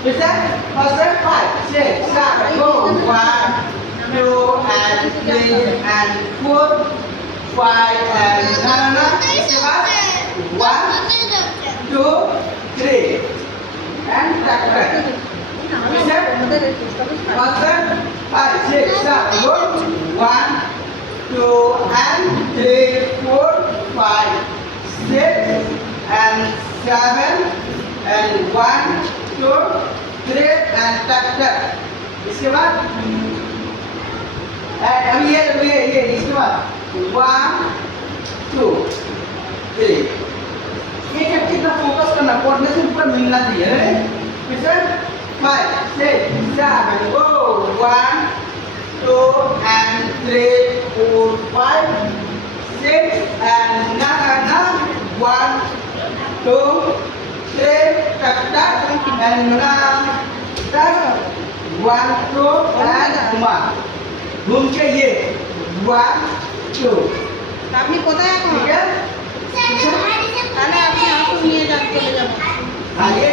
Is that? What's that? 5, 6, 7, go. 1, 2, and 3, and 4, 5, and no. Is that? 1, 2, 3, and back. Is that? What's that? 5, 6, 7, go. 1, 2, and 3, 4, 5, 6, and 7, and 1, 2, 3, and tap. इसके बाद अभी ये इसके बाद 1, 2, 3 ये क्या कितना फोकस करना पढ़ने से पूरा मिलना चाहिए फिर से 5, 6, 7 go 1, 2, and 3, 4, 5, 6, and na 1, 2, 3 tak and na 1, 2, and घूम के ये 1, 2 আপনি কোথায় এখন ठीक है তাহলে আপনি আসুন নিয়ে যান চলে যাবো हाँ ये